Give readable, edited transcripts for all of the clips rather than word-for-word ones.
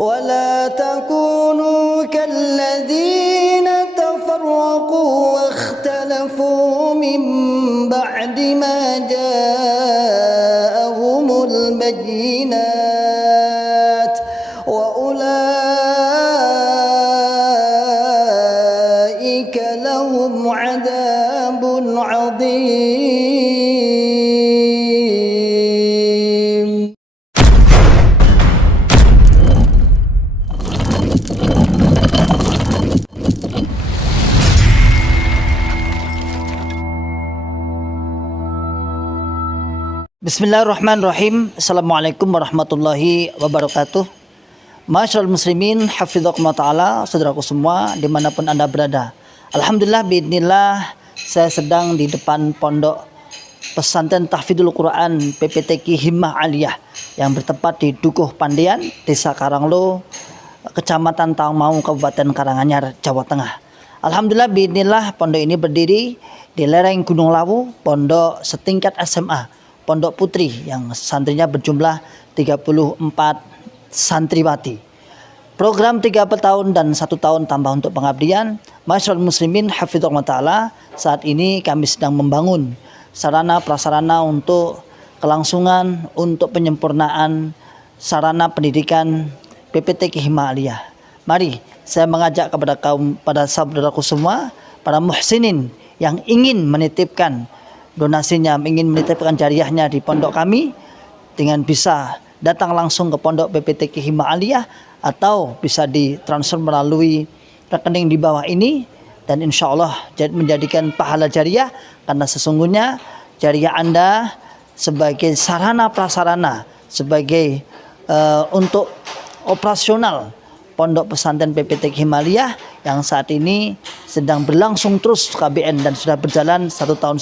ولا تكونوا كالذين تفرقوا واختلفوا من بعد ما جاءهم البينات وأولئك لهم عذاب عظيم. Bismillahirrahmanirrahim. Assalamualaikum warahmatullahi wabarakatuh. Masyaallah muslimin, hafizakumullah ta'ala, saudaraku semua dimanapun anda berada. Alhamdulillah biidznillah, saya sedang di depan pondok pesantren tahfidzul Quran PPTQ Himmah Aliyah yang bertempat di Dukuh Pandian, Desa Karanglo, Kecamatan Tawangmangu, Kabupaten Karanganyar, Jawa Tengah. Alhamdulillah biidznillah, pondok ini berdiri di lereng Gunung Lawu, pondok setingkat SMA, Pondok Putri yang santrinya berjumlah 34 santriwati. Program 3 tahun dan 1 tahun tambah untuk pengabdian. Masyaallah muslimin, hafizahullah ta'ala, saat ini kami sedang membangun sarana prasarana untuk kelangsungan, untuk penyempurnaan sarana pendidikan PPTQ Himmah Aliyah. Mari saya mengajak pada saudaraku semua, para muhsinin yang ingin menitipkan donasinya, ingin menitipkan jariahnya di pondok kami, dengan bisa datang langsung ke pondok PPTQ Himmah Aliyah atau bisa ditransfer melalui rekening di bawah ini, dan insya Allah menjadikan pahala jariah, karena sesungguhnya jariah Anda sebagai sarana prasarana, sebagai untuk operasional pondok pesantren PPTQ Himmah Aliyah yang saat ini sedang berlangsung terus KBN dan sudah berjalan 1,5 tahun.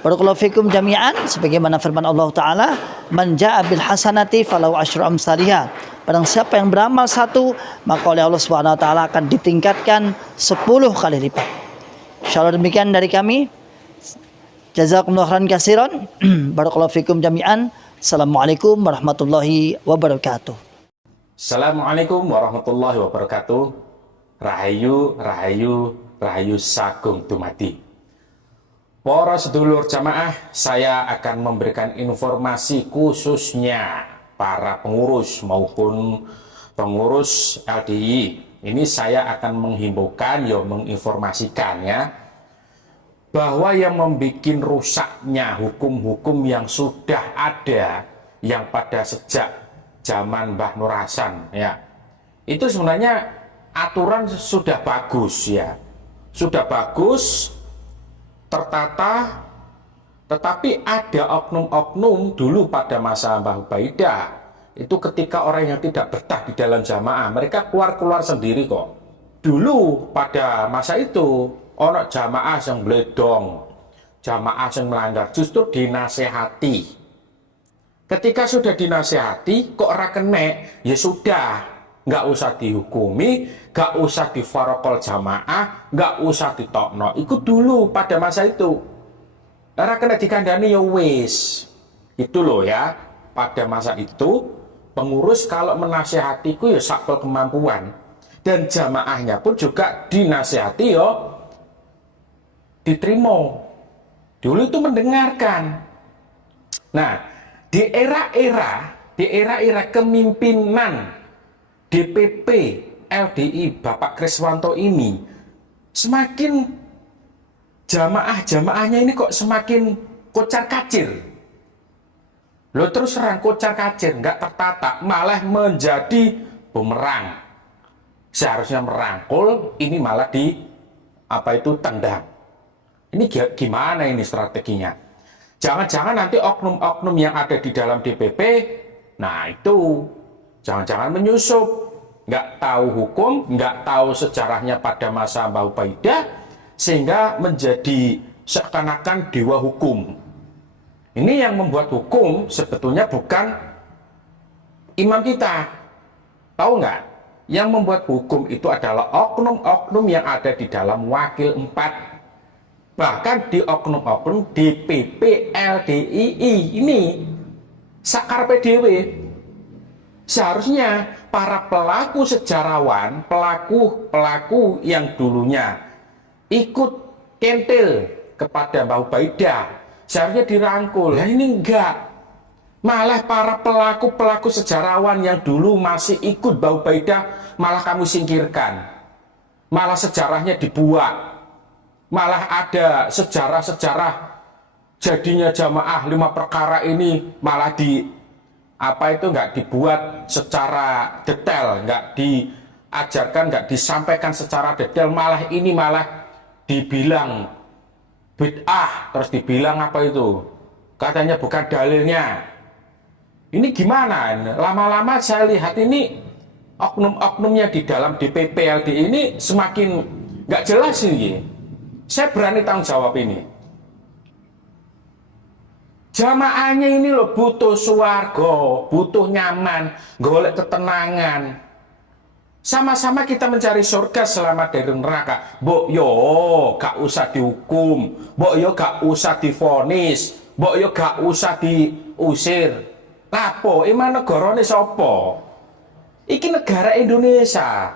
Barakallahu fikum jami'an, sebagaimana firman Allah Ta'ala, man ja'a bil hasanati falahu asyru amsalihha. Barang siapa yang beramal 1, maka oleh Allah Subhanahu wa taala akan ditingkatkan 10 kali lipat. Insyaallah demikian dari kami. Jazakumullahu khairan katsiran. Barakallahu fikum jami'an. Assalamualaikum warahmatullahi wabarakatuh. Assalamualaikum warahmatullahi wabarakatuh. Rahayu, rahayu, rahayu sagung dumadi. Para sedulur jamaah, saya akan memberikan informasi khususnya para pengurus maupun pengurus LDI. Ini saya akan menghimbaukan, menginformasikan bahwa yang membuat rusaknya hukum-hukum yang sudah ada, yang pada sejak zaman Mbah Nur Hasan, itu sebenarnya aturan sudah bagus, sudah bagus, tertata, tetapi ada oknum-oknum dulu pada masa Mbah Ubaidah, itu ketika orang yang tidak betah di dalam jamaah, mereka keluar-keluar sendiri kok. Dulu pada masa itu, ono jamaah yang bledong, jamaah yang melanggar, justru dinasehati. Ketika sudah dinasehati, kok ora kenek, ya sudah, nggak usah dihukumi, nggak usah difarokol jamaah, nggak usah ditokno. Ikut dulu pada masa itu. Ora kena dikandani ya wis. Itu loh pada masa itu pengurus kalau menasehatiku ya sakpel kemampuan, dan jamaahnya pun juga dinasehati diterima. Dulu itu mendengarkan. Nah, di era-era kemimpinan DPP LDI Bapak Kriswanto ini, semakin jamaah-jamaahnya ini kok semakin kocar kacir. Lo terus serang kocar kacir, nggak tertata, malah menjadi bumerang. Seharusnya merangkul, ini malah tendang. Ini gimana ini strateginya? Jangan-jangan nanti oknum-oknum yang ada di dalam DPP, nah itu jangan-jangan menyusup, nggak tahu hukum, nggak tahu sejarahnya pada masa Mbah Ubaidah, sehingga menjadi seakan-akan dewa hukum. Ini yang membuat hukum sebetulnya bukan imam kita. Tahu nggak? Yang membuat hukum itu adalah oknum-oknum yang ada di dalam Wakil 4. Bahkan di oknum-oknum DPP LDII ini sakar PDW. Seharusnya para pelaku sejarawan, pelaku yang dulunya ikut kentil kepada Mbah Ubaidah, seharusnya dirangkul. Nah ini enggak. Malah para pelaku sejarawan yang dulu masih ikut Mbah Ubaidah, malah kamu singkirkan. Malah sejarahnya dibuat. Malah ada sejarah-sejarah jadinya jamaah 5 perkara ini malah nggak dibuat secara detail, nggak diajarkan, nggak disampaikan secara detail, malah dibilang bid'ah, terus dibilang apa itu, katanya bukan dalilnya. Ini gimana? Lama-lama saya lihat ini oknum-oknumnya di dalam DPPLD ini semakin nggak jelas ini. Saya berani tanggung jawab ini. Jamaahnya ini loh butuh swarga, butuh nyaman, golek ketenangan. Sama-sama kita mencari surga selamat dari neraka. Mbok yo gak usah dihukum, mbok yo gak usah divonis, mbok yo gak usah diusir. Lapo iman negarane sapa? Iki negara Indonesia.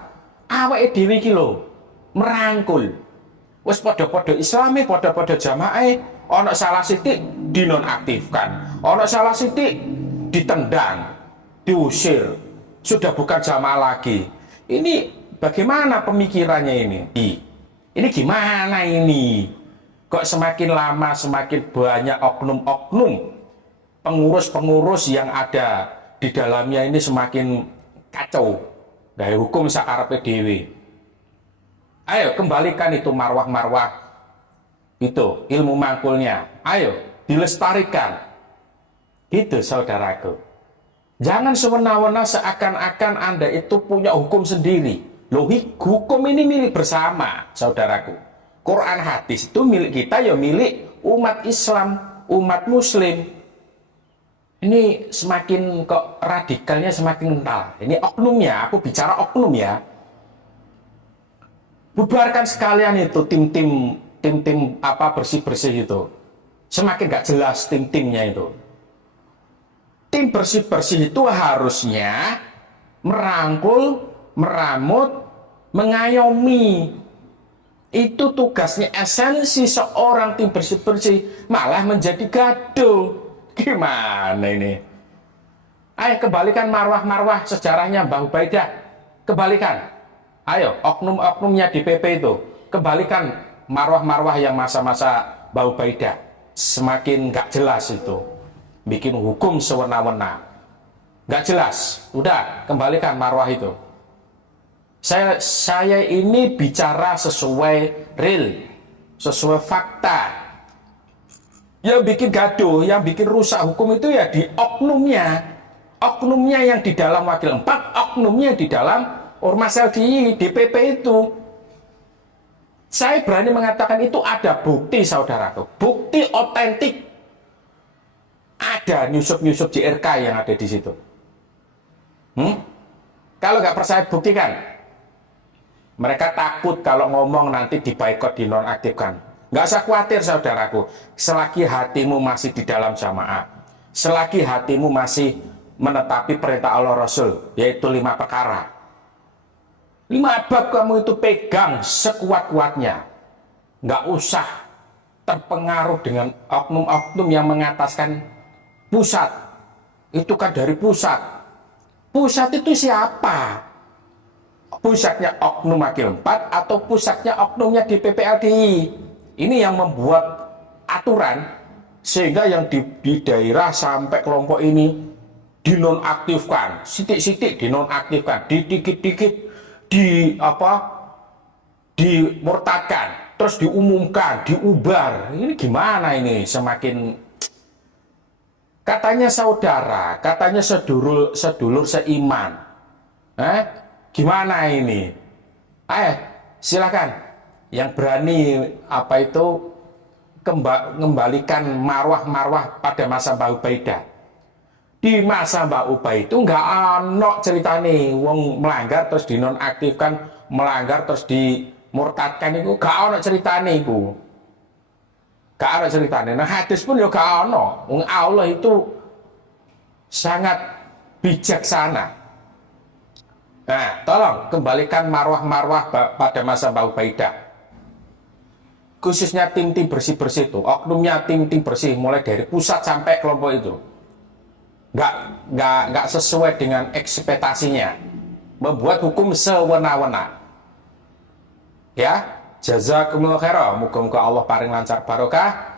Awake dhewe iki lho merangkul. Wis padha-padha Islame, padha-padha jamaah, ana salah sithik dinonaktifkan, ana salah sithik ditendang, diusir, sudah bukan jamaah lagi. Ini bagaimana pemikirannya ini? Ini gimana ini? Kok semakin lama semakin banyak oknum-oknum pengurus-pengurus yang ada di dalamnya ini semakin kacau. Dari hukum sakarepe dhewe. Ayo kembalikan itu marwah-marwah itu ilmu mangkulnya. Ayo dilestarikan. Gitu saudaraku. Jangan semena-mena seakan-akan Anda itu punya hukum sendiri. Loh, hukum ini milik bersama, saudaraku. Quran hadis itu milik kita, ya milik umat Islam, umat Muslim. Ini semakin kok radikalnya semakin kental. Ini oknumnya, aku bicara oknum ya. Bubarkan sekalian itu tim-tim apa bersih-bersih itu. Semakin gak jelas tim-timnya itu. Tim bersih-bersih itu harusnya merangkul, meramut, mengayomi. Itu tugasnya, esensi seorang tim bersih-bersih, malah menjadi gaduh. Gimana ini? Ayo kembalikan marwah-marwah sejarahnya Mbah Ubaidah. Kembalikan. Ayo, oknum-oknumnya di PP itu, kembalikan marwah-marwah yang masa-masa Mbah Ubaidah. Semakin gak jelas itu, bikin hukum sewenang-wenang. Gak jelas, udah kembalikan marwah itu. Saya ini bicara sesuai real, sesuai fakta. Yang bikin gaduh, yang bikin rusak hukum itu ya di oknumnya. Oknumnya yang di dalam Wakil 4, oknumnya di dalam Ormas LDI, DPP itu. Saya berani mengatakan itu ada bukti, saudaraku. Bukti otentik. Ada nyusup-nyusup JRK yang ada di situ. Kalau nggak percaya buktikan. Mereka takut kalau ngomong nanti dibaikot, dinonaktifkan. Nggak usah khawatir, saudaraku. Selagi hatimu masih di dalam jamaah, selagi hatimu masih menetapi perintah Allah Rasul, yaitu 5 perkara. 5 bab kamu itu pegang sekuat-kuatnya. Nggak usah terpengaruh dengan oknum-oknum yang mengataskan pusat. Itu kan dari pusat. Pusat itu siapa? Pusatnya oknum Wakil 4 atau pusatnya oknumnya di PPLDI? Ini yang membuat aturan sehingga yang di daerah sampai kelompok ini dinonaktifkan, sitik-sitik dinonaktifkan, dikit-dikit dimurtadkan, terus diumumkan, diubar. Ini gimana ini? Semakin katanya saudara, katanya sedulur seiman. Gimana ini? Silakan yang berani kembalikan marwah-marwah pada masa Mbah Ubaidah. Di masa Mbah Ubaidah itu nggak ono ceritane wong melanggar terus dinonaktifkan, melanggar terus dimurtadkan, itu gak ono ceritane itu. Gak ono ceritane. Nah hadis pun ya gak ono. Allah itu sangat bijaksana. Nah, tolong kembalikan marwah-marwah pada masa Mbak Ubaidah. Khususnya tim-tim bersih-bersih itu, oknumnya tim-tim bersih mulai dari pusat sampai kelompok itu. Nggak sesuai dengan ekspektasinya. Membuat hukum sewenang-wenang. Ya, jazakumullah khairan. Muga-muga Allah paring lancar barokah.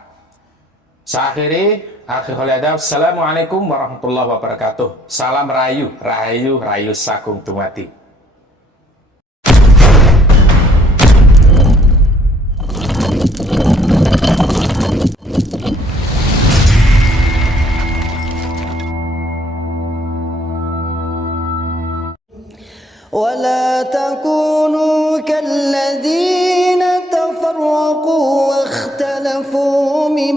Assalamualaikum warahmatullahi wabarakatuh. Salam rahayu, rahayu, rahayu sagung dumadi. ولا تكونوا كالذين تفرقوا واختلفوا من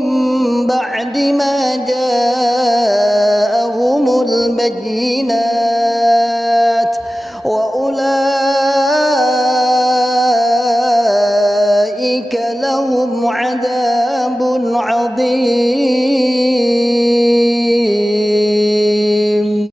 بعد ما جاءهم البينات وأولئك لهم عذاب عظيم